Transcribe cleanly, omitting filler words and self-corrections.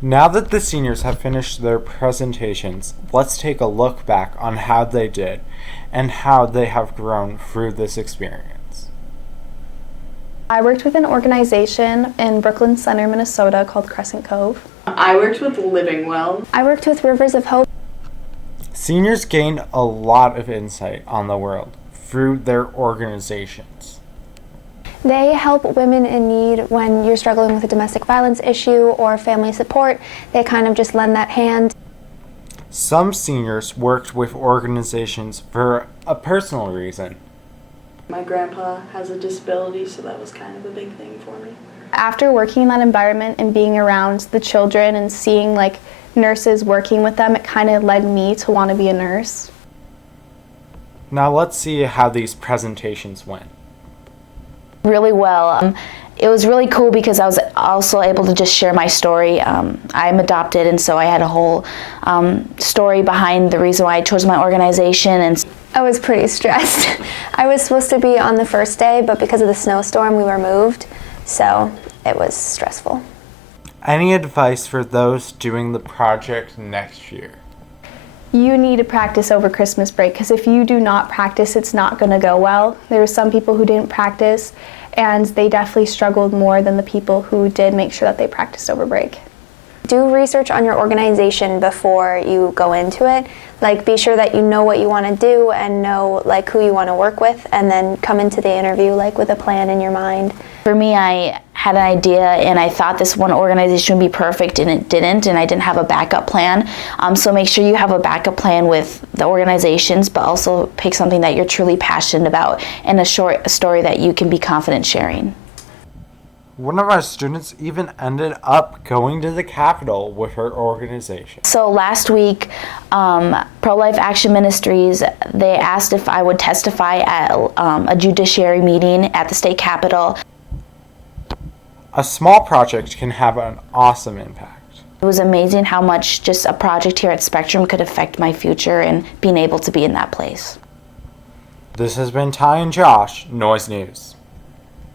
Now that the seniors have finished their presentations, let's take a look back on how they did and how they have grown through this experience. I worked with an organization in Brooklyn Center, Minnesota called Crescent Cove. I worked with Living Well. I worked with Rivers of Hope. Seniors gained a lot of insight on the world through their organizations. They help women in need when you're struggling with a domestic violence issue or family support. They kind of just lend that hand. Some seniors worked with organizations for a personal reason. My grandpa has a disability, so that was kind of a big thing for me. After working in that environment and being around the children and seeing nurses working with them, it kind of led me to want to be a nurse. Now let's see how these presentations went. Really well. It was really cool because I was also able to just share my story. I'm adopted, and so I had a whole story behind the reason why I chose my organization. And I was pretty stressed. I was supposed to be on the first day, but because of the snowstorm, we were moved, so it was stressful. Any advice for those doing the project next year? You need to practice over Christmas break, because if you do not practice, it's not going to go well. There were some people who didn't practice, and they definitely struggled more than the people who did make sure that they practiced over break. Do research on your organization before you go into it. Be sure that you know what you want to do and know who you want to work with, and then come into the interview with a plan in your mind. for me, I had an idea and I thought this one organization would be perfect, and it didn't, and I didn't have a backup plan. So make sure you have a backup plan with the organizations, but also pick something that you're truly passionate about and a story that you can be confident sharing. One of our students even ended up going to the Capitol with her organization. So last week, Pro-Life Action Ministries, they asked if I would testify at a judiciary meeting at the state capitol. A small project can have an awesome impact. It was amazing how much just a project here at Spectrum could affect my future and being able to be in that place. This has been Ty and Josh, Noise News.